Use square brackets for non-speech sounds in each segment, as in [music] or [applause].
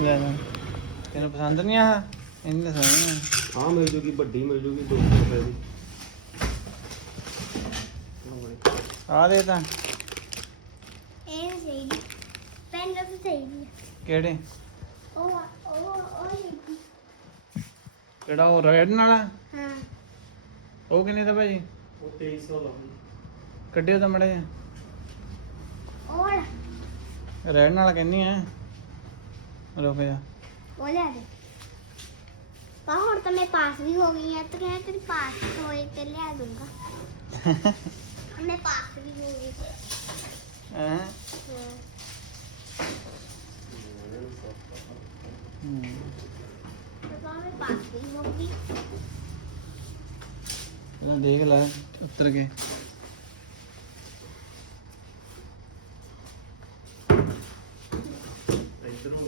ਲੈ ਲੈ। ਤੈਨੂੰ ਪਸੰਦ ਨਹੀਂ ਆ? ਇਹਨੂੰ ਤਾਂ ਸੋਹਣੀ ਆ। ਆ ਮਿਲ ਜੂਗੀ ਵੱਡੀ ਮਿਲ ਜੂਗੀ 200 ਰੁਪਏ ਦੀ। ਆ ਦੇ ਤਾਂ। ਇਹ ਸਹੀ ਦੀ ਪੈਨ ਦਾ ਸਹੀ ਦੀ ਕਿਹੜੇ? ਉਹ ਉਹ ਉਹ ਸਹੀ ਕਿਹੜਾ ਉਹ ਰੈਡ ਵਾਲਾ? ਹਾਂ। ਉਹ ਕਿੰਨੇ ਦਾ ਭਾਜੀ? ਉਹ 2300 ਲਾਉਂਦੀ ਕੱਢਿਓ ਤਾਂ ਮੜੇ ਉਹ ਵਾਲਾ। ਰੈਡ ਨਾਲ ਕਹਿੰਨੀ ਆ। ਰੁਕ ਜਾ ਉਹ ਲੈ ਦੇ ਪਾ ਹੁਣ ਤਾਂ ਮੈਂ ਪਾਸ ਵੀ ਹੋ ਗਈ ਹੈ ਤੇ ਕਹਿੰਦਾ ਤੇਰੀ ਪਾਸ ਹੋਏ ਤੇ ਲਿਆ ਦੂੰਗਾ ਮੈਂ ਪਾਸ ਵੀ ਹੋ ਗਈ ਹੈਂ ਹਾਂ ਹੂੰ। ਤੇ ਪਾ ਮੈਂ ਪਾਸ ਵੀ ਹੋ ਗਈ ਪਹਿਲਾਂ ਦੇਖ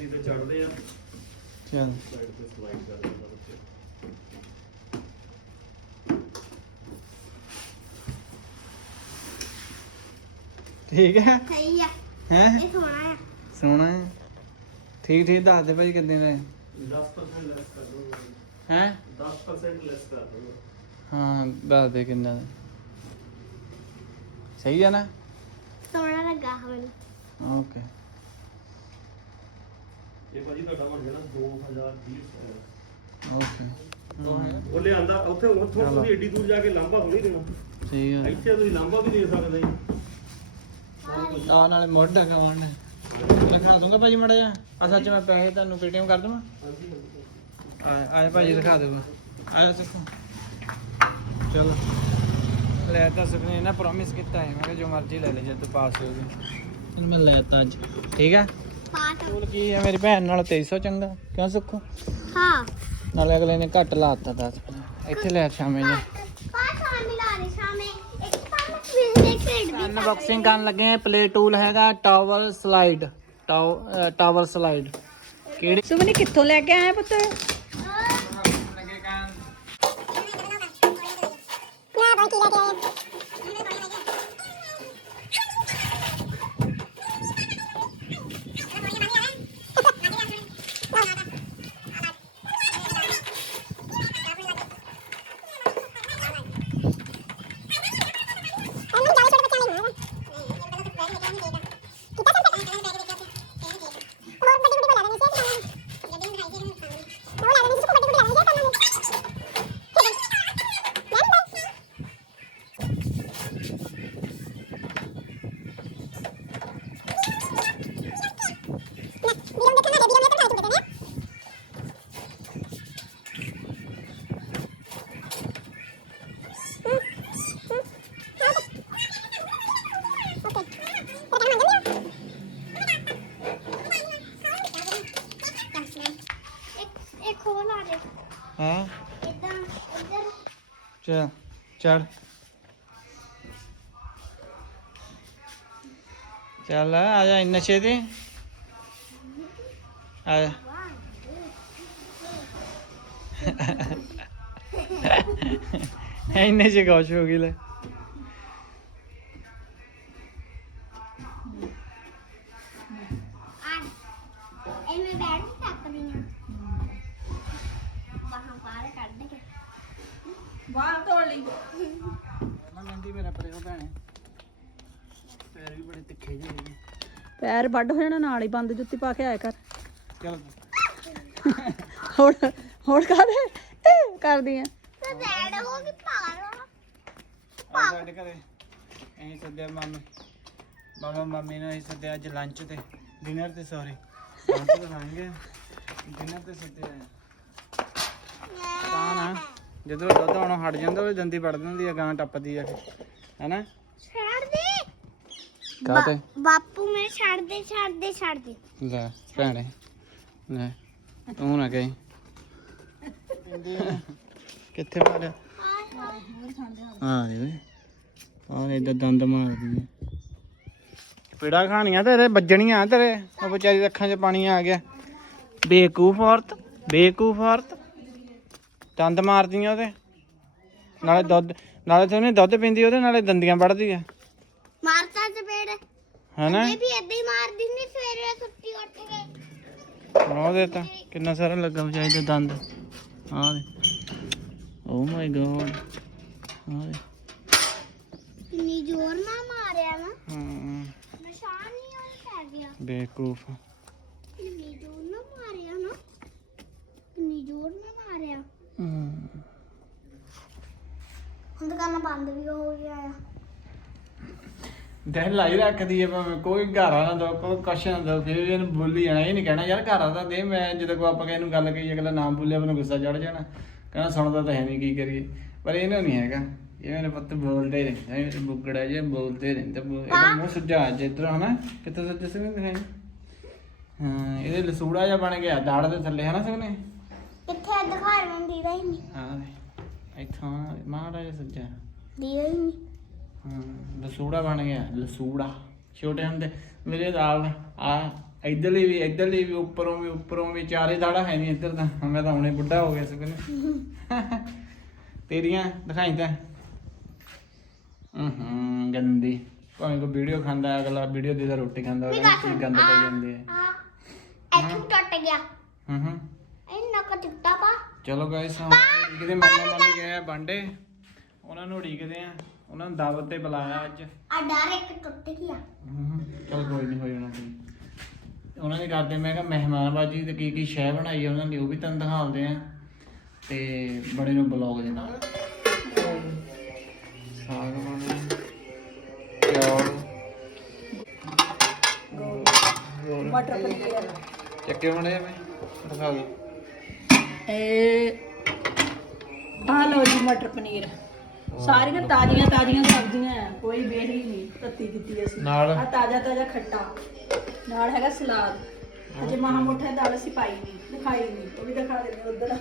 ਦੀ ਤੇ ਚੜਦੇ ਆ ਚੱਲ ਸਾਈਡ ਤੇ ਸਲਾਈਡ ਕਰ ਦਿੰਦਾ ਬੱਚੇ। ਠੀਕ ਹੈ? ਸਹੀ ਆ। ਹੈ? ਇਹ ਸੋਹਣਾ ਆ। ਸੋਹਣਾ ਹੈ। ਠੀਕ ਠੀਕ ਦੱਸ ਦੇ ਭਾਜੀ ਕਿੰਨੇ ਦਾ 10% ਲੈਸ ਕਰ ਦੂੰਗਾ ਹੈ? 10% ਲੈਸ ਕਰ ਦੂੰਗਾ ਹਾਂ ਦੱਸ ਦੇ ਕਿੰਨਾ ਦਾ। ਸਹੀ ਹੈ ਨਾ? ਸੋਹਣਾ ਲੱਗਾ ਮੈਨੂੰ। ਓਕੇ। ਇਹ ਭਾਜੀ ਤੁਹਾਡਾ ਬਣ ਜਾਣਾ 2020 ਓਕੇ। ਉਹ ਲਿਆਂਦਾ ਉੱਥੇ ਉੱਥੋਂ ਚਲੋ। ਤੁਸੀਂ ਏਡੀ ਦੂਰ ਜਾ ਕੇ ਲਾਂਭਾ ਥੋੜੀ ਦੇਣਾ। ਠੀਕ ਹੈ ਇੱਥੇ ਤੁਸੀਂ ਲਾਂਭਾ ਵੀ ਦੇ ਸਕਦੇ ਜੀ। ਆ ਨਾਲੇ ਮੋਢ ਕਵਾਣ ਲਿਖਾ ਦੂੰਗਾ ਭਾਜੀ ਮੜਾ ਜਾ ਆ ਸੱਚ ਮੈਂ ਪੈਸੇ ਤੁਹਾਨੂੰ ਪੇਟੀਐਮ ਕਰ ਦਵਾਂ ਹਾਂਜੀ ਹਾਂਜੀ। ਆ ਆ ਭਾਜੀ ਦਿਖਾ ਦੇਵਾ ਆ ਜਾ ਸਿੱਖੋ। ਚਲੋ। ਲੈ ਤਾਂ ਸੁਖਨੇ ਨਾ ਪ੍ਰੋਮਿਸ ਕੀਤਾ ਹੈ ਮੈਂ ਕਿਹਾ ਜੋ ਮਰਜ਼ੀ ਲੈ ਲੈ ਜੇ ਤੂੰ ਪਾਸ ਹੋ ਗਈ ਮੈਂ ਲੈ ਤਾ ਅੱਜ। ਠੀਕ ਆ? ਪਾਸ ਸਕੂਲ ਕੀ ਹੈ? ਮੇਰੀ ਭੈਣ ਨਾਲ 2300 ਚੰਗਾ। ਕਿਉਂ ਸੁੱਖੋ? ਹਾਂ। ਨਾਲੇ ਅਗਲੇ ਨੇ ਘੱਟ ਲਾਤਾ 10 ਇੱਥੇ ਲੈ ਸ਼ਾਮੇ ਜੀ। ਪਾਸ ਆਣ ਲਾ ਦੇ ਸ਼ਾਮੇ। ਇੱਕ ਤਾਂ ਮੈਂ ਵੀ ਖੇਡ ਵੀ ਅਨਬਾਕਸਿੰਗ ਕਰਨ ਲੱਗੇ ਆ। ਪਲੇ ਟੂਲ ਹੈਗਾ ਟਾਵਰ ਸਲਾਈਡ। Tower slide. ਕਿਹੜੀ ਸੁਮਨੀ ਕਿੱਥੋਂ ਲੈ ਕੇ ਆਇਆ ਪੁੱਤ ਇੱਕ ਇੱਕ ਹੋਰ ਲਾ ਦੇ ਹੈ ਇਦਾਂ ਇੱਧਰ ਚਲ ਚੜ ਚੱਲ ਆ ਜਾ ਇੰਨਾ ਛੇਤੀ। ਆ ਜਾ। [laughs] ਇੰਨੇ ਚ ਗੋਸ਼ ਹੋ ਗਈ ਲੈ। ਵਾਹ ਤੋੜ ਲਈ। ਨਾ ਲੰਦੀ ਮੇਰਾ ਪਰੇ ਉਹ ਭੈਣੇ। ਪੈਰ ਵੀ ਬੜੇ ਤਿੱਖੇ ਜਿਹੇ ਨੇ। ਪੈਰ ਵੱਢ ਹੋ ਜਾਣਾ ਨਾਲ ਹੀ ਬੰਦ ਜੁੱਤੀ ਪਾ ਕੇ ਆਇਆ ਕਰ। ਚੱਲ। ਹੁਣ ਹੁਣ ਕਾਦੇ ਕਰਦੀ ਆ। ਤੇ ਡੈਡ ਹੋ ਗਈ ਪਾਗਲ ਆ ਸਾਡੇ ਘਰੇ। ਅਸੀਂ ਸੱਦਿਆ ਮਾਮੇ। ਮਾਮਾ ਮਾਮੀ ਨੇ ਅਸੀਂ ਸੱਦਿਆ ਅੱਜ ਲੰਚ ਤੇ। ਡਿਨਰ ਤੇ ਸੌਰੀ ਲੰਚ ਤੇ ਖਾਣਗੇ। ਡਿਨਰ ਤੇ ਸੱਦਿਆ। ਤਾਂ ਨਾ। ਜਦੋਂ ਦੁੱਧ ਆਉਣੋਂ ਹਟ ਜਾਂਦਾ ਉਹ ਦੰਦੀ ਵੜ ਦਿੰਦੀ ਆ ਗਾਂ ਟੱਪਦੀ ਆ ਫਿਰ ਹੈਨਾ? ਛੱਡ ਦੇ ਕਾਤੇ ਬਾਪੂ ਮੈਂ ਛੱਡ ਦੇ ਛੱਡ ਦੇ ਛੱਡ ਦੇ ਲੈ ਭੈਣੇ ਲੈ ਤੂੰ ਨਾ ਕਹੀਂ। ਕਿੱਥੇ ਮਾਰਿਆ? ਹਾਂ ਇਹ ਵੇ ਆਹ ਇਦਾਂ ਦੰਦ ਮਾਰਦੀ ਹੈ ਪੀੜਾ ਖਾਣੀਆਂ ਤੇਰੇ ਵੱਜਣੀਆਂ ਤੇਰੇ। ਉਹ ਵਿਚਾਰੀ ਦੇ ਅੱਖਾਂ 'ਚ ਪਾਣੀ ਆ ਗਿਆ। ਬੇਕੂਫ ਔਰਤ ਬੇਕੂਫ ਔਰਤ। ਦੰਦ ਮਾਰਦੀਆਂ ਉਹਦੇ। ਨਾਲੇ ਦੁੱਧ ਨਾਲੇ ਤੇ ਉਹਨੇ ਦੁੱਧ ਪੀਂਦੀ ਉਹਦੇ ਨਾਲੇ ਦੰਦੀਆਂ ਵੱਢਦੀ ਆ। ਮਾਰਤਾ ਚਪੇੜ ਹੈਨਾ? ਇਹ ਵੀ ਏਦਾਂ ਹੀ ਮਾਰ ਦਿੰਦੀ ਸਵੇਰੇ ਸੁੱਤੀ ਉੱਠ ਕੇ। ਉਹ ਦੇ ਤਾਂ ਕਿੰਨਾ ਸਾਰਾ ਲੱਗਾ ਵਿਚਾਈ ਦੇ ਦੰਦ। ਹਾਂ ਦੇ ਓ ਮਾਈ ਗੋਡ ਹਾਂ ਦੇ ਇੰਨੀ ਜ਼ੋਰ ਨਾਲ ਮਾਰਿਆ ਨਾ। ਹਮ, ਨਿਸ਼ਾਨ ਨਹੀਂ ਉਹ ਪੈ ਗਿਆ। ਬੇਵਕੂਫ। ਇੰਨੀ ਜ਼ੋਰ ਨਾਲ ਮਾਰਿਆ ਨਾ। ਇੰਨੀ ਜ਼ੋਰ ਨਾਲ ਮਾਰਿਆ ਹਮ, ਹੁਣ ਦੁਕਾਨਾਂ ਬੰਦ ਵੀ ਹੋ ਆ। ਲਾਈ ਰੱਖਦੀ ਹੈ ਭਾਵੇਂ ਕੋਈ ਘਾਰਾ ਨਾ ਦੋ ਕੋਈ ਕੁਛ ਨਾ ਦੋ ਫਿਰ ਵੀ ਇਹਨੂੰ ਬੋਲੀ ਜਾਣਾ ਇਹ ਨਹੀਂ ਕਹਿਣਾ ਯਾਰ ਘਾਰਾ ਤਾਂ ਦੇ ਮੈਂ ਜਦੋਂ ਕੋ ਆਪਾਂ ਕਿਸੇ ਨੂੰ ਗੱਲ ਕਹੀ ਅਗਲਾ ਨਾਮ ਬੋਲਿਆ ਮੈਨੂੰ ਗੁੱਸਾ ਚੜ ਜਾਣਾ। ਕਹਿੰਦਾ ਸੁਣਦਾ ਤਾਂ ਹੈ ਨਹੀਂ ਕੀ ਕਰੀਏ? ਪਰ ਇਹਨੂੰ ਨਹੀਂ ਹੈਗਾ। ਇਹ ਮੇਰੇ ਪੁੱਤ ਬੋਲਦੇ ਹੀ ਰਹਿੰਦਾ ਇਹ ਮੇਰੇ ਬੁੱਗੜਾ ਜਿਹਾ ਬੋਲਦੇ ਰਹਿੰਦਾ ਬੋ- ਇਹਦਾ ਮੂੰਹ ਸੁੱਜਾ ਅੱਜ ਇੱਧਰ ਹਨਾ? ਕਿੱਥੇ ਸੱਜੇ ਸੀ ਦਿਖਾਈ ਹਾਂ ਇਹਦੇ ਲਸੂੜਾ ਜਿਹਾ ਬਣ ਗਿਆ ਦਾੜ ਦੇ ਥੱਲੇ ਹਨਾ ਸਗਨੇ ਇੱਥੇ ਦਿਖਾ ਰਹੇ ਦੀਦਾ ਹੀ ਨਹੀਂ। ਹਾਂ ਇੱਥੋਂ ਮਾੜਾ ਜਿਹਾ ਸੱਜਾ। ਦੀਦਾ ਹੀ ਨਹੀਂ। ਹਾਂ ਲਸੂੜਾ ਬਣ ਗਿਆ ਲਸੂੜਾ। ਛੋਟੇ ਹੁੰਦੇ ਮੇਰੇ ਦਾਲ ਆ ਇਧਰਲੀ ਵੀ ਇਧਰਲੀ ਵੀ ਉੱਪਰੋਂ ਵੀ ਉੱਪਰੋਂ ਵੀ ਚਾਰੇ ਦਾੜਾ ਹੈ ਨਹੀਂ ਇੱਧਰ ਤਾਂ। ਮੈਂ ਤਾਂ ਹੁਣੇ ਬੁੱਢਾ ਹੋ ਗਿਆ ਸੀ ਕਹਿੰਦੇ [laughs] ਤੇਰੀਆਂ ਦਿਖਾਈ ਤਾਂ। ਹੂੰ ਗੰਦੀ। ਭਾਵੇਂ ਕੋ ਵੀਡੀਓ ਖਾਂਦਾ ਅਗਲਾ ਵੀਡੀਓ ਦੇ ਦਾ ਰੋਟੀ ਖਾਂਦਾ ਗੰਦ ਪਈ ਜਾਂਦੀ ਆ ਇੱਥੇ ਟੁੱਟ ਗਿਆ। ਹੂੰ ਹੂੰ ਇਹ ਨੱਕ ਚੁੱਟਾ ਪਾ। ਚਲੋ ਗਾਇਸ ਹੁਣ ਉਡੀਕਦੇ ਮੰਮਾ ਮੰਮੀ ਗਏ ਆ ਬਾਂਡੇ। ਉਹਨਾਂ ਨੂੰ ਉਡੀਕਦੇ ਆ ਉਹਨਾਂ ਨੂੰ ਦਾਵਤ ਤੇ ਬੁਲਾਇਆ ਅੱਜ। ਆ ਡਰ ਇੱਕ ਟੁੱਟ ਗਿਆ। ਚਲ ਕੋਈ ਨਹੀਂ ਹੋ ਜਾਣਾ ਕੋਈ ਉਹਨਾਂ ਦੇ ਕਰਦੇ ਮੈਂ ਕਿਹਾ ਮਹਿਮਾਨਬਾਜੀ ਤੇ ਕੀ ਕੀ ਸ਼ੈ ਬਣਾਈ ਆ ਉਹਨਾਂ ਦੀ ਉਹ ਵੀ ਤੁਹਾਨੂੰ ਦਿਖਾਉਂਦੇ ਆ ਤੇ ਬੜੇ ਨੂੰ ਬਲੌਗ ਦੇ ਨਾਲ। ਸਾਗ ਮਟਰ ਪਨੀਰ ਚੱਕੇ ਬਣੇ ਮੈਂ ਦਿਖਾ ਦਿਓ। ਆ ਲਓ ਜੀ ਮਟਰ ਪਨੀਰ। ਸਾਰੀਆਂ ਤਾਜ਼ੀਆਂ ਤਾਜ਼ੀਆਂ ਸਬਜ਼ੀਆਂ ਹੈ ਕੋਈ ਵੇਹੀ ਨਹੀਂ ਤੱਤੀ ਦਿੱਤੀ ਅਸੀਂ। ਨਾਲ? ਆ ਤਾਜ਼ਾ ਤਾਜ਼ਾ ਖੱਟਾ। ਨਾਲ ਹੈਗਾ ਸਲਾਦ। ਅਜੇ ਮਹਾ ਮੋਠਾ ਦਾਲ ਅਸੀਂ ਪਾਈ ਨਹੀਂ ਦਿਖਾਈ ਨਹੀਂ। ਉਹ ਵੀ ਦਿਖਾ ਦਿੰਦੇ ਉਧਰ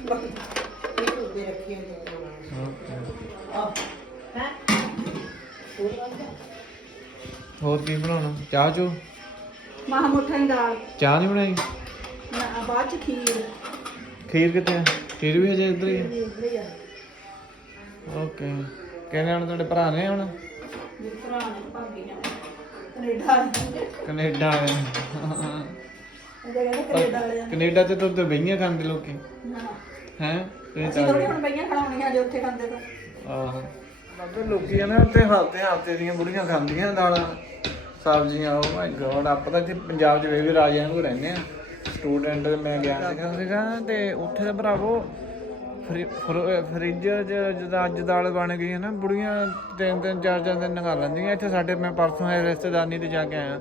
ਹੋਰ ਕੀ ਬਣਾਉਣਾ? ਚਾਹ ਚੋ? ਮਹਾ ਮੋਠਾ ਦੀ ਦਾਲ। ਚਾਹ ਨਹੀਂ ਬਣਾਈ? ਨਾ ਬਾਅਦ ਚ ਖੀਰ। ਖੀਰ ਕਿੱਥੇ ਆ? ਖੀਰ ਵੀ ਅਜੇ ਇੱਧਰ ਹੀ ਆ। ਓਕੇ। ਕਹਿੰਦੇ ਹੁਣ ਤੁਹਾਡੇ ਭਰਾ ਨੇ ਹੁਣ ਕੈਨੇਡਾ ਕੈਨੇਡਾ ਵਾਲੇ ਕੈਨੇਡਾ ਵਾਲੇ ਜਾਂਦੇ ਕੈਨੇਡਾ ਤੇ ਤਾਂ ਬਈਆਂ ਖਾਂਦੇ ਲੋਕੀ। ਹੈ? ਅਸੀਂ ਥੋੜੀ ਹੁਣ ਬਈਆਂ ਖੜਾਉਣੀਆਂ ਜੇ ਉੱਥੇ ਖਾਂਦੇ ਤਾਂ। ਆਹੋ। ਬਾਬੇ ਲੋਕੀ ਆ ਨਾ ਉੱਤੇ ਹਫ਼ਤੇ ਹਫ਼ਤੇ ਦੀਆਂ ਬੁੜੀਆਂ ਖਾਂਦੀਆਂ ਦਾਲਾਂ ਸਬਜ਼ੀਆਂ। ਓ ਮਾਈ ਗੋਡ ਆਪਾਂ ਤਾਂ ਇੱਥੇ ਪੰਜਾਬ 'ਚ ਵੇ ਵੀ ਰਾਜਿਆਂ ਨੂੰ ਰਹਿੰਦੇ ਆ। ਸਟੂਡੈਂਟ ਮੈਂ ਗਿਆ ਸੀਗਾ ਸੀਗਾ ਤੇ ਉੱਥੇ ਦਾ ਭਰਾਵੋ ਫਰਿ- ਫਰ- ਫਰਿੱਜ 'ਚ ਜਦੋਂ ਅੱਜ ਦਾਲ ਬਣ ਗਈ ਹੈ ਨਾ, ਬੁੜੀਆਂ ਤਿੰਨ ਤਿੰਨ, ਚਾਰ ਚਾਰ ਦਿਨ ਲਗਾ ਲੈਂਦੀਆਂ। ਇੱਥੇ ਸਾਡੇ ਮੈਂ ਪਰਸੋਂ ਆਏ ਰਿਸ਼ਤੇਦਾਰਨੀ ਤੇ ਜਾ ਕੇ ਆਇਆ।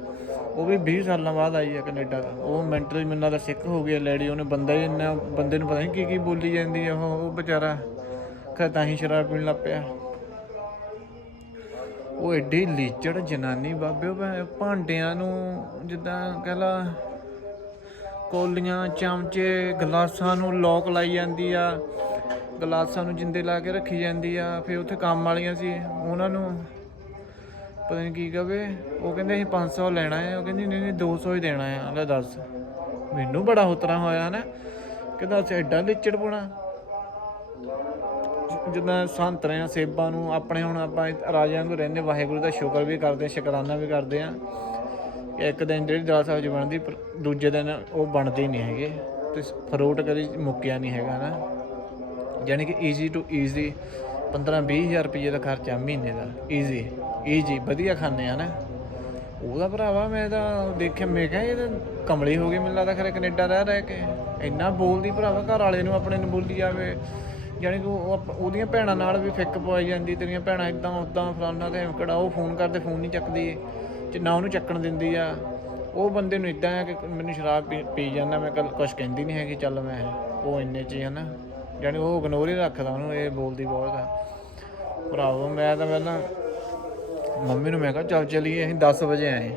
ਉਹ ਵੀ 20 ਸਾਲਾਂ ਬਾਅਦ ਆਈ ਹੈ ਕੈਨੇਡਾ ਦਾ ਉਹ ਮੈਂਟਲੀ ਮੈਨੂੰ ਦਾ ਸਿੱਖ ਹੋ ਗਿਆ ਲੇਡੀ ਉਹਨੇ ਬੰਦਾ ਹੀ ਇੰਨਾ, ਬੰਦੇ ਨੂੰ ਪਤਾ ਨਹੀਂ ਕੀ ਕੀ ਬੋਲੀ ਜਾਂਦੀ ਹੈ ਉਹ ਉਹ ਵਿਚਾਰਾ ਖਾ ਤਾਂ ਹੀ ਸ਼ਰਾਬ ਪੀਣ ਲੱਗ ਪਿਆ। ਉਹ ਐਡੀ ਲੀਚੜ ਜਨਾਨੀ ਬਾਬੇ ਭਾਂਡਿਆਂ ਨੂੰ ਜਿੱਦਾਂ ਕਹਿ ਲਾ ਕੋਲੀਆਂ, ਚਮਚੇ, ਗਲਾਸਾਂ ਨੂੰ ਲੋਕ ਲਾਈ ਜਾਂਦੀ ਆ। ਗਲਾਸਾਂ ਨੂੰ ਜਿੰਦੇ ਲਾ ਕੇ ਰੱਖੀ ਜਾਂਦੀ ਆ। ਫਿਰ ਉੱਥੇ ਕੰਮ ਵਾਲੀਆਂ ਸੀ। ਉਹਨਾਂ ਨੂੰ ਪਤਾ ਨਹੀਂ ਕੀ ਕਵੇ। ਉਹ ਕਹਿੰਦੇ, ਅਸੀਂ 500 ਲੈਣਾ ਹੈ। ਉਹ ਕਹਿੰਦੀ, ਨਹੀਂ ਨਹੀਂ 200 ਹੀ ਦੇਣਾ ਹੈ। ਲੈ ਦੱਸ। ਮੈਨੂੰ ਬੜਾ ਹੋਤਰਾ ਹੋਇਆ ਨਾ ਕਹਿੰਦਾ ਅਸੀਂ ਐਡਾ ਲੀਚੜ ਪੁਣਾ। ਜਿੱਦਾਂ ਸੰਤਰਿਆਂ ਸੇਬਾਂ ਨੂੰ, ਆਪਣੇ ਹੁਣ ਆਪਾਂ ਰਾਜਿਆਂ ਨੂੰ ਰਹਿੰਦੇ, ਵਾਹਿਗੁਰੂ ਦਾ ਸ਼ੁਕਰ ਵੀ ਕਰਦੇ ਸ਼ੁਕਰਾਨਾ ਵੀ ਕਰਦੇ ਆ ਇੱਕ ਦਿਨ ਜਿਹੜੀ ਦਾਲ ਸਬਜ਼ੀ ਬਣਦੀ, ਪਰ ਦੂਜੇ ਦਿਨ ਉਹ ਬਣਦੇ ਹੀ ਨਹੀਂ ਹੈਗੇ। ਤੇ ਫਰੂਟ ਕਦੀ ਮੁੱਕਿਆ ਨਹੀਂ ਹੈਗਾ ਨਾ। ਯਾਨੀ ਕਿ ਈਜ਼ੀ ਟੂ ਈਜ਼ੀ 15 20000 ਰੁਪਏ ਦਾ ਖਰਚਾ ਮਹੀਨੇ ਦਾ। ਈਜ਼ੀ ਈਜ਼ੀ ਵਧੀਆ ਖਾਂਦੇ ਆ ਨਾ। ਉਹਦਾ ਭਰਾਵਾ ਮੈਂ ਤਾਂ ਦੇਖਿਆ, ਮੈਂ ਕਿਹਾ ਇਹ ਤਾਂ ਕਮਲੀ ਹੋ ਗਈ ਮੈਨੂੰ ਲੱਗਦਾ ਖਰੇ ਕੈਨੇਡਾ ਰਹਿ ਰਹਿ ਕੇ। ਇੰਨਾ ਬੋਲਦੀ ਭਰਾਵਾ, ਘਰ ਵਾਲੇ ਨੂੰ ਆਪਣੇ ਨੂੰ ਬੋਲੀ ਜਾਵੇ। ਯਾਨੀ ਕਿ ਉਹ ਆਪ- ਉਹਦੀਆਂ ਭੈਣਾਂ ਨਾਲ ਵੀ ਫਿੱਕ ਪਵਾਈ ਜਾਂਦੀ, ਤੇਰੀਆਂ ਭੈਣਾਂ ਇਦਾਂ ਉਦਾਂ ਫਲਾਨਾ ਤੇ ਕਿਹੜਾ ਉਹ ਫੋਨ ਕਰਦੇ, ਫੋਨ ਨਹੀਂ ਚੱਕਦੀ। ਤੇ ਨਾ ਉਹਨੂੰ ਚੱਕਣ ਦਿੰਦੀ ਆ। ਉਹ ਬੰਦੇ ਨੂੰ ਇਦਾਂ ਆ ਕਿ ਮੈਨੂੰ ਸ਼ਰਾਬ ਪੀ- ਪੀ ਜਾਂਦਾ, ਮੈਂ ਕੱਲ ਕੁਝ ਕਹਿੰਦੀ ਨਹੀਂ ਹੈਗੀ, ਚੱਲ ਮੈਂ ਉਹ ਇੰਨੇ ਚ ਹੀ ਹਨਾ। ਯਾਨੀ ਉਹ ਇਗਨੋਰ ਹੀ ਰੱਖਦਾ ਉਹਨੂੰ, ਇਹ ਬੋਲਦੀ ਬਹੁਤ ਆ। ਭਰਾਵੋ, ਮੈਂ ਤਾਂ ਪਹਿਲਾਂ ਮੰਮੀ ਨੂੰ ਮੈਂ ਕਿਹਾ, ਚੱਲ ਚਲੀਏ, ਅਸੀਂ 10 ਵਜੇ ਆਏ।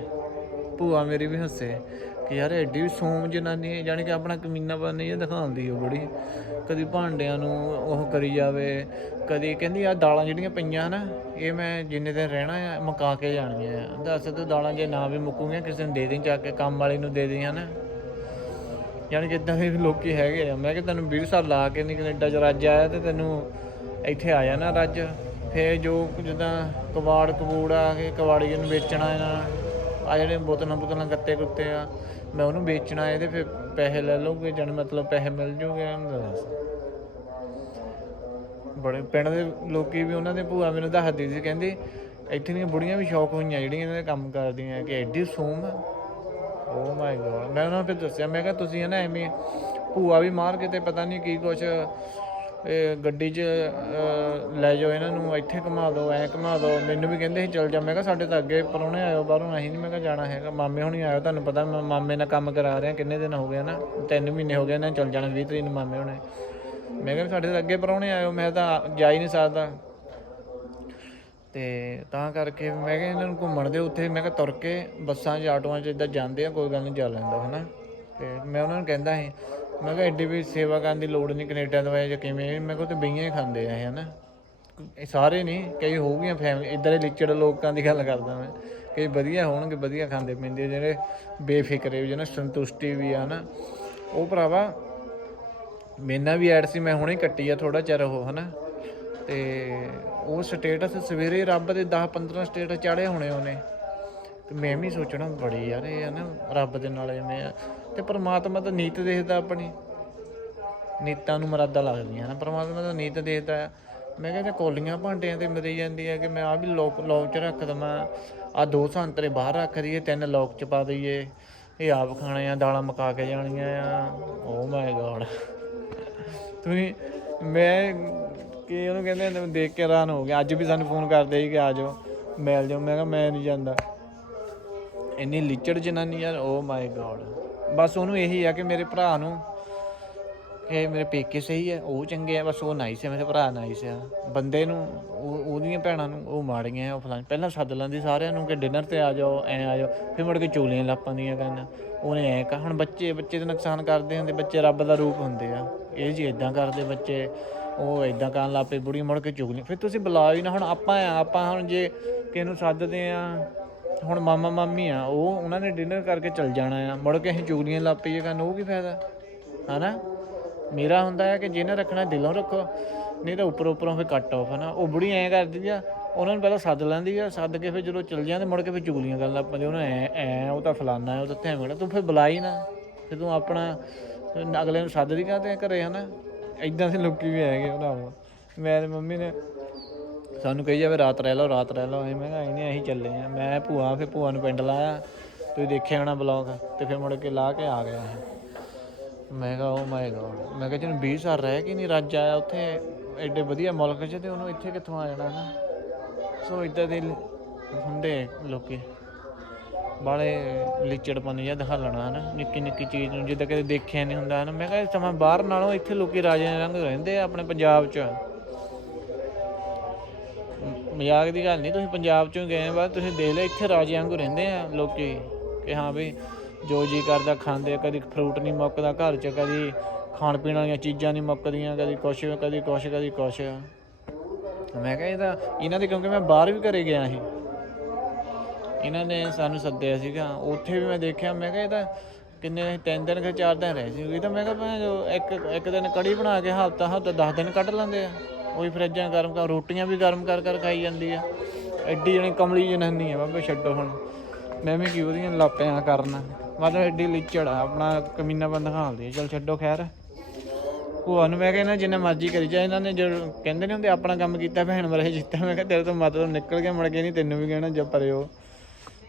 ਭੂਆ ਮੇਰੀ ਵੀ ਹੱਸੇ। ਕਿ ਯਾਰ ਐਡੀ ਵੀ ਸੋਮ ਜਨਾਨੀ ਜਾਣੀ ਕਿ ਆਪਣਾ ਕਮੀਨਾਪਨ ਨਹੀਂ, ਇਹ ਦਿਖਾਉਂਦੀ ਉਹ ਬੜੀ। ਕਦੀ ਭਾਂਡਿਆਂ ਨੂੰ ਉਹ ਕਰੀ ਜਾਵੇ, ਕਦੀ ਕਹਿੰਦੀ ਆ ਦਾਲਾਂ ਜਿਹੜੀਆਂ ਪਈਆਂ ਨਾ, ਇਹ ਮੈਂ ਜਿੰਨੇ ਦਿਨ ਰਹਿਣਾ ਆ, ਮੁਕਾ ਕੇ ਜਾਣੀਆਂ ਆ। ਦੱਸ ਤੂੰ ਦਾਲਾਂ ਜੇ ਨਾ ਵੀ ਮੁੱਕੂਗੀਆਂ, ਕਿਸੇ ਨੂੰ ਦੇ ਦੇਂ ਜਾ ਕੇ, ਕੰਮ ਵਾਲੇ ਨੂੰ ਦੇ ਦੇਂ ਹਨਾ? ਯਾਨੀ ਕਿ ਇਦਾਂ ਦੇ ਵੀ ਲੋਕੀ ਹੈਗੇ ਆ। ਮੈਂ ਕਿ ਤੈਨੂੰ 20 ਸਾਲ ਲਾ ਕੇ ਨਹੀਂ ਕੈਨੇਡਾ ਚ ਰੱਜ ਆਇਆ ਤੇ ਤੈਨੂੰ ਇੱਥੇ ਆਇਆ ਨਾ ਰੱਜ। ਫੇਰ ਜੋ ਜਿੱਦਾਂ ਕਬਾੜ ਕਬੂੜ ਆ ਕੇ ਕਬਾੜੀ ਨੂੰ ਵੇਚਣਾ ਇਹਨਾਂ ਆ ਜਿਹੜੇ ਬੋਤਲਾਂ ਬੋਤਲਾਂ ਗੱਤੇ ਗੁੱਤੇ ਆ, ਮੈਂ ਉਹਨੂੰ ਵੇਚਣਾ ਇਹਦੇ ਫਿਰ ਪੈਸੇ ਲੈ ਲਓਗੇ ਜਣ ਮਤਲਬ ਪੈਸੇ ਮਿਲ ਜੂਗੇ ਇਹਨੂੰ ਦੱਸ। ਬੜੇ ਪਿੰਡ ਦੇ ਲੋਕੀ ਵੀ ਉਹਨਾਂ ਦੇ ਭੂਆ ਮੈਨੂੰ ਦੱਸਦੀ ਸੀ, ਕਹਿੰਦੀ ਇੱਥੇ ਦੀਆਂ ਬੁੜੀਆਂ ਵੀ ਸ਼ੌਕ ਹੋਈਆਂ ਜਿਹੜੀਆਂ ਇਹਨਾਂ ਦੇ ਕੰਮ ਕਰਦੀਆਂ, ਕਿ ਐਡੀ ਸੂਮ ਓ ਮਾਈ ਗੋਡ ਮੈਂ ਉਹਨਾਂ ਨੂੰ ਫਿਰ ਦੱਸਿਆ, ਮੈਂ ਕਿਹਾ, ਤੁਸੀਂ ਨਾ ਐਵੇਂ ਭੂਆ ਵੀ ਮਾਰ ਕੇ ਤੇ ਪਤਾ ਨਹੀਂ ਕੀ ਕੁਛ ਇਹ ਗੱਡੀ 'ਚ ਅਹ, ਲੈ ਜਾਓ ਇਹਨਾਂ ਨੂੰ ਇੱਥੇ ਘੁਮਾ ਦਿਓ ਐ ਘੁਮਾ ਦਿਓ। ਮੈਨੂੰ ਵੀ ਕਹਿੰਦੇ ਸੀ ਚੱਲ ਜਾ। ਮੈਂ ਕਿਹਾ ਸਾਡੇ ਤਾਂ ਅੱਗੇ ਪਰੋਣੇ ਆਇਓ ਬਾਹਰੋਂ ਅਸੀਂ ਨਹੀਂ ਮੈਂ ਕਿਹਾ ਜਾਣਾ ਹੈਗਾ। ਮਾਮੇ ਹੁਣੀ ਆਇਓ ਤੁਹਾਨੂੰ ਪਤਾ ਮੈਂ ਮਾਮੇ ਨਾਲ ਕੰਮ ਕਰਾ ਰਿਹਾ ਕਿੰਨੇ ਦਿਨ ਹੋ ਗਏ ਨਾ ਤਿੰਨ ਮਹੀਨੇ ਹੋ ਗਏ ਇਹਨਾਂ ਨੇ ਚੱਲ ਜਾਣਾ 20 ਤਰੀਕ ਨੂੰ ਮਾਮੇ ਹੁਣੇ। ਮੈਂ ਕਿਹਾ ਵੀ ਸਾਡੇ ਤਾਂ ਅੱਗੇ ਪਰੋਣੇ ਆਇਓ ਮੈਂ ਤਾਂ ਜਾ ਹੀ ਨਹੀਂ ਸਕਦਾ। ਤੇ ਤਾਂ ਕਰਕੇ ਮੈਂ ਕਿਹਾ ਇਹਨਾਂ ਨੂੰ ਘੁੰਮਣ ਦੇ ਉੱਥੇ। ਮੈਂ ਕਿਹਾ ਤੁਰ ਕੇ ਬੱਸਾਂ 'ਚ ਆਟੋਆਂ 'ਚ ਇਦਾਂ ਜਾਂਦੇ ਆ ਕੋਈ ਗੱਲ ਨਹੀਂ ਜਾ ਲੈਂਦਾ ਹਨਾ? ਤੇ ਮੈਂ ਉਹਨਾਂ ਨੂੰ ਕਹਿੰਦਾ ਸੀ ਮੈਂ ਕਿਹਾ ਐਡੀ ਵੀ ਸੇਵਾ ਕਰਨ ਦੀ ਲੋੜ ਨਹੀਂ ਕੈਨੇਡਾ ਦਵਾਈ ਜਾਂ ਕਿਵੇਂ? ਮੈਂ ਕਿਹਾ ਤੇ ਬਈਆਂ ਹੀ ਖਾਂਦੇ ਆ ਇਹ, ਹਨਾ? ਇਹ ਸਾਰੇ ਨਹੀਂ ਕਈ ਹੋਊਗੀਆਂ ਫੈਮਿਲੀ ਇਦਾਂ ਦੇ ਲਿਚੜ ਲੋਕਾਂ ਦੀ ਗੱਲ ਕਰਦਾ ਮੈਂ। ਕਈ ਵਧੀਆ ਹੋਣਗੇ, ਵਧੀਆ ਖਾਂਦੇ ਪੀਂਦੇ ਜਿਹੜੇ ਬੇਫਿਕਰੇ ਵੀ, ਜਿਹਨਾਂ ਸੰਤੁਸ਼ਟੀ ਵੀ ਆ ਨਾ ਉਹ ਭਰਾਵਾ ਮੇਨਾ ਵੀ ਐਡ ਸੀ, ਮੈਂ ਹੁਣੇ ਕੱਟੀ ਆ ਥੋੜਾ ਚਿਰ ਉਹ, ਹਨਾ? ਤੇ ਉਹ ਸਟੇਟਸ ਸਵੇਰੇ ਰੱਬ ਦੇ 10 15 ਸਟੇਟਸ ਚਾੜੇ ਹੋਣੇ ਉਹਨੇ। ਤੇ ਮੈਂ ਵੀ ਸੋਚਣਾ, ਬੜੀ ਯਾਰ ਇਹ ਆ ਨਾ ਰੱਬ ਦੇ ਨਾਲ ਐਵੇਂ ਆ। ਤੇ ਪਰਮਾਤਮਾ ਤਾਂ ਨੀਤ ਦੇਖਦਾ ਆਪਣੀ। ਨੀਤਾਂ ਨੂੰ ਮਰਾਦਾ ਲੱਗਦੀਆਂ ਨਾ। ਪਰਮਾਤਮਾ ਤਾਂ ਨੀਤ ਦੇਖਦਾ। ਆ ਮੈਂ ਕਹਿੰਦਾ ਕੋਲੀਆਂ ਭਾਂਡਿਆਂ ਤੇ ਮਰੀ ਜਾਂਦੀ ਆ ਕਿ ਮੈਂ ਆ ਵੀ ਲੋਕ ਲੋਕ ਚ ਰੱਖ ਦਵਾਂ। ਆ ਦੋ ਸੰਤਰੇ ਬਾਹਰ ਰੱਖ ਦਈਏ, ਤਿੰਨ ਲੋਕ ਚ ਪਾ ਦਈਏ। ਇਹ ਆਪ ਖਾਣੇ ਆ, ਦਾਲਾਂ ਮਕਾ ਕੇ ਜਾਣੀਆਂ ਆ। ਓ ਮਾਈ ਗॉड ਤੁਸੀਂ, ਮੈਂ ਕਿ ਉਹਨੂੰ ਕਹਿੰਦੇ ਨੇ ਦੇਖ ਕੇ ਹੈਰਾਨ ਹੋ ਗਿਆ। ਅੱਜ ਵੀ ਸਾਨੂੰ ਫੋਨ ਕਰਦੇ ਸੀ ਕਿ ਆ ਜਾਓ, ਮਿਲ ਜਾਓ। ਮੈਂ ਕਿਹਾ ਮੈਂ ਨਹੀਂ ਜਾਂਦਾ। ਇੰਨੀ ਲਿਚੜ ਜਨਾਨੀ ਯਾਰ। ਓ ਮਾਈ ਗॉड ਬਸ ਉਹਨੂੰ ਇਹੀ ਆ ਕਿ ਮੇਰੇ ਭਰਾ ਨੂੰ ਕਿ ਮੇਰੇ ਪੇਕੇ ਸਹੀ ਹੈ ਉਹ ਚੰਗੇ ਆ, ਬਸ ਉਹ ਨਾਈਸ ਹੈ ਮੇਰੇ ਭਰਾ ਨਾਈਸ ਆ। ਬੰਦੇ ਨੂੰ, ਉਹ, ਉਹਦੀਆਂ ਭੈਣਾਂ ਨੂੰ ਉਹ ਮਾੜੀਆਂ ਉਹ ਫਲਾਂ ਪਹਿਲਾਂ ਸੱਦ ਲੈਂਦੀ ਸਾਰਿਆਂ ਨੂੰ ਕਿ ਡਿਨਰ ਤੇ ਆ ਜਾਓ, ਐ ਆ ਜਾਓ, ਫਿਰ ਮੁੜ ਕੇ ਚੋਲੀਆਂ ਲੱਪਾਂਦੀਆਂ ਕਰਨ। ਉਹਨੇ ਐ ਕਹਾ, ਹੁਣ ਬੱਚੇ ਬੱਚੇ ਤੇ ਨੁਕਸਾਨ ਕਰਦੇ ਹੁੰਦੇ, ਬੱਚੇ ਰੱਬ ਦਾ ਰੂਪ ਹੁੰਦੇ ਆ। ਇਹ ਜੀ ਇਦਾਂ ਕਰਦੇ ਬੱਚੇ, ਉਹ ਇਦਾਂ ਕਰਨ ਲੱਪੇ ਬੁੜੀ ਮੁੜ ਕੇ ਚੁਗਲੀ ਫਿਰ ਤੁਸੀਂ ਬੁਲਾਓ ਹੀ ਨਾ, ਹੁਣ ਆਪਾਂ ਆ, ਆਪਾਂ ਹੁਣ ਜੇ ਕਿਸੇ ਨੂੰ ਸੱਦਦੇ ਆ ਹੁਣ ਮਾਮਾ ਮਾਮੀ ਆ, ਉਹ ਉਹਨਾਂ ਨੇ ਡਿਨਰ ਕਰਕੇ ਚਲ ਜਾਣਾ ਆ। ਮੁੜ ਕੇ ਅਸੀਂ ਚੁਗਲੀਆਂ ਲੱਗ ਪਈਏ ਕਰਨ, ਉਹ ਕੀ ਫਾਇਦਾ? ਹਨਾ? ਮੇਰਾ ਹੁੰਦਾ ਹੈ ਕਿ ਜਿਹਨੇ ਰੱਖਣਾ ਦਿਲੋਂ ਰੱਖੋ, ਨਹੀਂ ਤਾਂ ਉੱਪਰ ਉੱਪਰੋਂ ਫਿਰ ਕੱਟ ਆਫ ਹਨਾ? ਉਹ ਬੁੜੀ ਐਂ ਕਰਦੀ ਆ, ਉਹਨਾਂ ਨੂੰ ਪਹਿਲਾਂ ਸੱਦ ਲੈਂਦੀ ਆ, ਸੱਦ ਕੇ ਫਿਰ ਜਦੋਂ ਚਲ ਜਾਂਦੇ, ਮੁੜ ਕੇ ਫਿਰ ਚੁਗਲੀਆਂ ਕਰਨ ਲੱਗ ਪੈਂਦੇ, ਉਹਨਾਂ ਐ ਐ, ਉਹ ਤਾਂ ਫਲਾਨਾ ਹੈ ਉਹ ਤਾਂ ਥੈਵੇਂ ਤੂੰ ਫਿਰ ਬੁਲਾਈ ਨਾ ਫਿਰ ਤੂੰ ਆਪਣਾ ਅਗਲੇ ਨੂੰ ਸੱਦਦੀ ਕਾਹਤੇ ਘਰੇ, ਹਨਾ? ਇਦਾਂ ਦੇ ਲੋਕੀ ਵੀ ਹੈਗੇ ਭਰਾਵਾ। ਮੈਂ ਤੇ ਮੰਮੀ ਨੇ ਸਾਨੂੰ ਕਹੀ ਜਾਵੇ, ਰਾਤ ਰਹਿ ਲਓ, ਰਾਤ ਰਹਿ ਲਓ। ਅਸੀਂ ਮੈਂ ਕਿਹਾ ਅਸੀਂ ਨਹੀਂ, ਅਸੀਂ ਚੱਲੇ ਆ। ਮੈਂ ਭੂਆ, ਫਿਰ ਭੂਆ ਨੂੰ ਪਿੰਡ ਲਾਇਆ। ਤੁਸੀਂ ਦੇਖਿਆ ਹੋਣਾ ਬਲੌਗ? ਤੇ ਫਿਰ ਮੁੜ ਕੇ ਲਾ ਕੇ ਆ ਗਿਆ ਮੈਂ ਕਿਹਾ ਓ ਮਾਈ ਗॉड ਮੈਂ ਕਿਹਾ, ਜਿਹਨੂੰ 20 ਸਾਲ ਰਹਿ ਕੇ ਨਹੀਂ ਰੱਜ ਆਇਆ ਉੱਥੇ, ਐਡੇ ਵਧੀਆ ਮੁਲਕ 'ਚ, ਤੇ ਉਹਨੂੰ ਇੱਥੇ ਕਿੱਥੋਂ ਆ ਜਾਣਾ ਨਾ? ਸੋ ਇਦਾਂ ਦੇ ਲ- ਹੁੰਦੇ ਲੋਕੀ। ਬਾਲੇ ਲਿਚੜਪਨ ਜਿਹਾ ਦਿਖਾ ਲੈਣਾ, ਹਨਾ? ਨਿੱਕੀ ਨਿੱਕੀ ਚੀਜ਼ ਨੂੰ, ਜਿੱਦਾਂ ਕਦੇ ਦੇਖਿਆ ਨਹੀਂ ਹੁੰਦਾ, ਹਨਾ? ਮੈਂ ਕਿਹਾ ਸਮਾਂ ਬਾਹਰ ਨਾਲੋਂ ਇੱਥੇ ਲੋਕੀ ਰਾਜਿਆਂ ਰੰਗ ਰਹਿੰਦੇ ਆ, ਆਪਣੇ ਪੰਜਾਬ 'ਚ। ਮਜ਼ਾਕ ਦੀ ਗੱਲ ਨਹੀਂ ਤੁਸੀਂ ਪੰਜਾਬ ਚੋਂ ਗਏ ਬਾਅਦ ਤੁਸੀਂ ਦੇਖ ਲਿਆ ਇੱਥੇ ਰਾਜੇ ਵਾਂਗੂ ਰਹਿੰਦੇ ਆ ਲੋਕੀ ਕਿ ਹਾਂ ਵੀ ਜੋ ਜੀ ਕਰਦਾ ਖਾਂਦੇ ਆ, ਕਦੀ ਫਰੂਟ ਨਹੀਂ ਮੁੱਕਦਾ ਘਰ 'ਚ ਕਦੀ ਖਾਣ ਪੀਣ ਵਾਲੀਆਂ ਚੀਜ਼ਾਂ ਨਹੀਂ ਮੁੱਕਦੀਆਂ ਕਦੀ ਕੁਛ ਕਦੀ ਕੁਛ ਕਦੀ ਕੁਛ। ਮੈਂ ਕਿਹਾ ਇਹਦਾ ਇਹਨਾਂ ਦੇ ਕਿਉਂਕਿ ਮੈਂ ਬਾਹਰ ਵੀ ਘਰੇ ਗਿਆ ਸੀ। ਇਹਨਾਂ ਨੇ ਸਾਨੂੰ ਸੱਦਿਆ ਸੀਗਾ ਉੱਥੇ ਵੀ ਮੈਂ ਦੇਖਿਆ ਮੈਂ ਕਿਹਾ ਇਹ ਤਾਂ ਕਿੰਨੇ ਤਿੰਨ ਦਿਨ ਕਿ ਚਾਰ ਦਿਨ ਰਹੇ ਸੀ ਇਹ ਤਾਂ ਮੈਂ ਕਿਹਾ ਭੈਣ ਜੋ ਇੱਕ ਇੱਕ ਦਿਨ ਕੜੀ ਬਣਾ ਕੇ ਹਫਤਾ ਹਫਤਾ 10 ਦਿਨ ਕੱਢ ਲੈਂਦੇ ਆ। ਉਹੀ ਫਰਿੱਜਾਂ ਗਰਮ ਕਰ, ਰੋਟੀਆਂ ਵੀ ਗਰਮ ਕਰ ਕਰ ਖਾਈ ਜਾਂਦੀ ਆ। ਐਡੀ ਜਣੀ ਕਮਲੀ ਜਨਾਨੀ ਆ ਬਾਬੇ, ਛੱਡੋ ਹੁਣ। ਮੈਂ ਵੀ ਕੀ ਉਹਦੀਆਂ ਲਾਪਿਆਂ ਕਰਨਾ। ਮਤਲਬ ਐਡੀ ਲਿਚੜ ਆ, ਆਪਣਾ ਕਮੀਨਾ ਬੰਦ ਖਾਲਦੀ ਚਲ ਛੱਡੋ ਖੈਰ। ਭੂਆ ਨੂੰ ਮੈਂ ਕਹਿੰਦਾ, ਜਿੰਨਾ ਮਰਜ਼ੀ ਕਰੀ ਜਾ, ਇਹਨਾਂ ਨੇ ਜੋ ਕਹਿੰਦੇ ਨੇ ਹੁੰਦੇ, ਆਪਣਾ ਕੰਮ ਕੀਤਾ, ਭੈਣ ਵਰੇ ਜਿੱਤਾ। ਮੈਂ ਕਿਹਾ, ਤੇਰੇ ਤੋਂ ਮਤਲਬ ਨਿਕਲ ਗਿਆ, ਮੁੜ ਕੇ ਨਹੀਂ, ਤੈਨੂੰ ਵੀ ਕਹਿਣਾ ਜਦ ਪਰਿਓ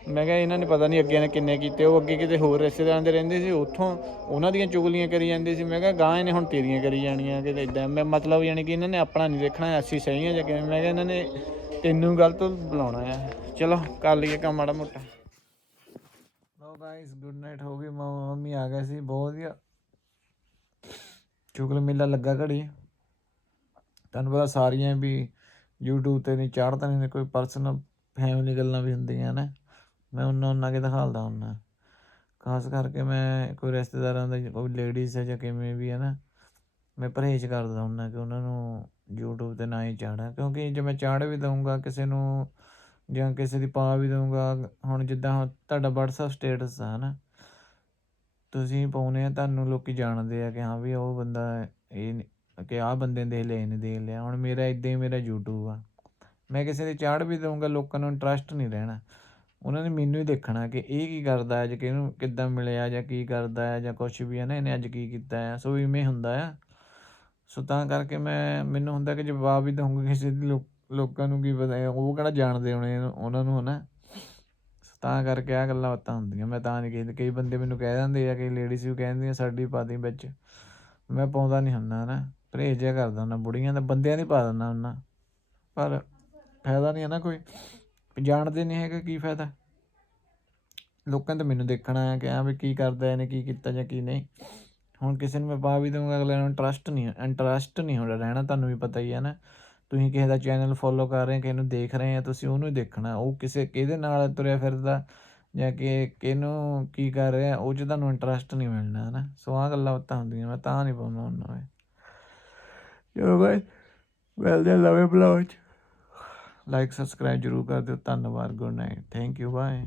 ਮੈਂ ਕਿਹਾ ਇਹਨਾਂ ਨੇ ਪਤਾ ਨਹੀਂ ਅੱਗੇ ਨੇ ਕਿੰਨੇ ਕੀਤੇ, ਉਹ ਅੱਗੇ ਕਿਤੇ ਹੋਰ ਰਿਸ਼ਤੇਦਾਰਾਂ ਦੇ ਰਹਿੰਦੇ ਸੀ, ਉੱਥੋਂ ਉਹਨਾਂ ਦੀਆਂ ਚੁਗਲੀਆਂ ਕਰੀ ਜਾਂਦੇ ਸੀ। ਮੈਂ ਕਿਹਾ ਗਾਂ ਇਹਨੇ ਹੁਣ ਤੇਰੀਆਂ ਕਰੀ ਜਾਣੀਆਂ ਕਿਤੇ ਇਦਾਂ ਮੈਂ ਮਤਲਬ ਯਾਨੀ ਕਿ ਇਹਨਾਂ ਨੇ ਆਪਣਾ ਨਹੀਂ ਦੇਖਣਾ, ਅਸੀਂ ਸਹੀ ਆ ਜਾਂ ਕਿਵੇਂ? ਮੈਂ ਕਿਹਾ ਇਹਨਾਂ ਨੇ ਤੈਨੂੰ ਗਲਤ ਬੁਲਾਉਣਾ ਆ। ਚਲੋ, ਕਰ ਲਈਏ ਕੰਮ ਮਾੜਾ ਮੋਟਾ। ਲੋ ਗਾਇਸ ਗੁੱਡ ਨਾਈਟ ਹੋ ਗਈ। ਮੰਮੀ ਆ ਗਏ ਸੀ, ਬਹੁਤ ਵਧੀਆ। ਚੁਗਲ ਮੇਲਾ ਲੱਗਾ ਘੜੀ। ਤੁਹਾਨੂੰ ਪਤਾ ਸਾਰੀਆਂ ਵੀ YouTube ਤੇ ਨਹੀਂ ਚਾੜਦਾ ਨਹੀਂ ਕੋਈ ਪਰਸਨਲ ਫੈਮਿਲੀ ਗੱਲਾਂ ਵੀ ਹੁੰਦੀਆਂ ਨੇ। ਮੈਂ ਉਹਨਾਂ ਉਹਨਾਂ ਕੇ ਦਿਖਾਲਦਾ ਹੁੰਦਾ। ਖਾਸ ਕਰਕੇ ਮੈਂ ਕੋਈ ਰਿਸ਼ਤੇਦਾਰਾਂ ਦਾ, ਕੋਈ ਲੇਡੀਜ਼ ਹੈ ਜਾਂ ਕਿਵੇਂ ਵੀ ਹੈ ਨਾ, ਮੈਂ ਪਰਹੇਜ਼ ਕਰਦਾ ਹੁੰਦਾ ਕਿ ਉਹਨਾਂ ਨੂੰ YouTube ਤੇ ਨਾ ਹੀ ਚਾੜਾਂ। ਕਿਉਂਕਿ ਜੇ ਮੈਂ ਚਾੜ ਵੀ ਦਊਂਗਾ ਕਿਸੇ ਨੂੰ ਜਾਂ ਕਿਸੇ ਦੀ ਪਾ ਵੀ ਦਊਂਗਾ, ਹੁਣ ਜਿੱਦਾਂ ਤੁਹਾਡਾ WhatsApp ਸਟੇਟਸ ਆ ਨਾ ਤੁਸੀਂ ਪਾਉਨੇ ਆ, ਤੁਹਾਨੂੰ ਲੋਕੀ ਜਾਣਦੇ ਆ ਕਿ ਹਾਂ ਵੀ ਉਹ ਬੰਦਾ ਇਹ ਨੀ- ਕਿ ਆਹ ਬੰਦੇ ਨੇ ਦੇਖ ਲਿਆ, ਇਹਨੇ ਦੇਖ ਲਿਆ। ਹੁਣ ਮੇਰਾ ਇਦਾਂ ਹੀ ਮੇਰਾ YouTube ਆ। ਮੈਂ ਕਿਸੇ ਦੀ ਚਾੜ ਵੀ ਦਊਂਗਾ, ਲੋਕਾਂ ਨੂੰ ਇੰਟਰਸਟ ਨਹੀਂ ਰਹਿਣਾ। ਉਹਨਾਂ ਨੇ ਮੈਨੂੰ ਹੀ ਦੇਖਣਾ ਕਿ ਇਹ ਕੀ ਕਰਦਾ ਹੈ, ਜਾਂ ਕਿਹਨੂੰ ਕਿੱਦਾਂ ਮਿਲਿਆ ਜਾਂ ਕੀ ਕਰਦਾ ਹੈ ਜਾਂ ਕੁਝ ਵੀ ਹੈ ਨਾ, ਇਹਨੇ ਅੱਜ ਕੀ ਕੀਤਾ ਹੈ, ਸੋ ਇਵੇਂ ਹੁੰਦਾ ਆ। ਸੋ ਤਾਂ ਕਰਕੇ ਮੈਂ, ਮੈਨੂੰ ਹੁੰਦਾ ਕਿ ਜਵਾਬ ਵੀ ਦਊਂਗਾ ਕਿਸੇ ਦੀ ਲੋਕ- ਲੋਕਾਂ ਨੂੰ ਕੀ ਪਤਾ ਉਹ ਕਿਹੜਾ ਜਾਣਦੇ ਹੋਣੇ ਉਹਨਾਂ ਨੂੰ ਹਨਾ। ਸੋ ਤਾਂ ਕਰਕੇ ਆ ਗੱਲਾਂ ਬਾਤਾਂ ਹੁੰਦੀਆਂ, ਮੈਂ ਤਾਂ ਨਹੀਂ ਕਹੀ ਕਈ ਬੰਦੇ ਮੈਨੂੰ ਕਹਿ ਦਿੰਦੇ ਆ, ਕਈ ਲੇਡੀਜ਼ ਵੀ ਕਹਿੰਦੀਆਂ ਸਾਡੀ ਪਾ ਦੀ ਵਿੱਚ। ਮੈਂ ਪਾਉਂਦਾ ਨਹੀਂ ਹੁੰਦਾ ਨਾ ਪਰਹੇਜ਼ ਜਿਹਾ ਕਰਦਾ ਹੁੰਦਾ, ਬੁੜੀਆਂ ਦਾ ਬੰਦਿਆਂ ਦੀ ਪਾ ਦਿੰਦਾ ਹੁੰਦਾ, ਪਰ ਫਾਇਦਾ ਨਹੀਂ ਹੈ ਨਾ ਕੋਈ। ਜਾਣਦੇ ਨਹੀਂ ਹੈਗੇ ਕੀ ਫਾਇਦਾ। ਲੋਕਾਂ ਤਾਂ ਮੈਨੂੰ ਦੇਖਣਾ ਹੈ ਕਿ ਆ ਵੀ ਕੀ ਕਰਦਾ ਇਹਨੇ, ਕੀ ਕੀਤਾ ਜਾਂ ਕੀ ਨਹੀਂ। ਹੁਣ ਕਿਸੇ ਨੂੰ ਮੈਂ ਪਾ ਵੀ ਦਊਂਗਾ ਅਗਲੇ ਨੂੰ ਇੰਟਰਸਟ ਨਹੀਂ ਇੰਟਰਸਟ ਨਹੀਂ ਹੋਣਾ ਰਹਿਣਾ, ਤੁਹਾਨੂੰ ਵੀ ਪਤਾ ਹੀ ਹੈ ਨਾ। ਤੁਸੀਂ ਕਿਸੇ ਦਾ ਚੈਨਲ ਫੋਲੋ ਕਰ ਰਹੇ ਕਿਸੇ ਨੂੰ ਦੇਖ ਰਹੇ ਆ ਤੁਸੀਂ ਉਹਨੂੰ ਹੀ ਦੇਖਣਾ। ਉਹ ਕਿਸੇ, ਕਿਹਦੇ ਨਾਲ ਤੁਰਿਆ ਫਿਰਦਾ ਜਾਂ ਕਿ ਕਿਹਨੂੰ ਕੀ ਕਰ ਰਿਹਾ, ਉਹ 'ਚ ਤੁਹਾਨੂੰ ਇੰਟਰਸਟ ਨਹੀਂ ਮਿਲਣਾ, ਹੈ ਨਾ। ਸੋ ਆਹ ਗੱਲਾਂ ਬਾਤਾਂ ਹੁੰਦੀਆਂ, ਮੈਂ ਤਾਂ ਨਹੀਂ ਪਾਉਂਦਾ ਉਹਨਾਂ ਵਿੱਚ ਚਲੋ ਬਾਈ ਮਿਲਦੇ ਹਾਂ ਨਵੇਂ ਬਲੌਗ ਲਾਈਕ ਸਬਸਕ੍ਰਾਈਬ ਜਰੂਰ ਕਰ ਦਿਓ। ਧੰਨਵਾਦ good night. Thank you bye.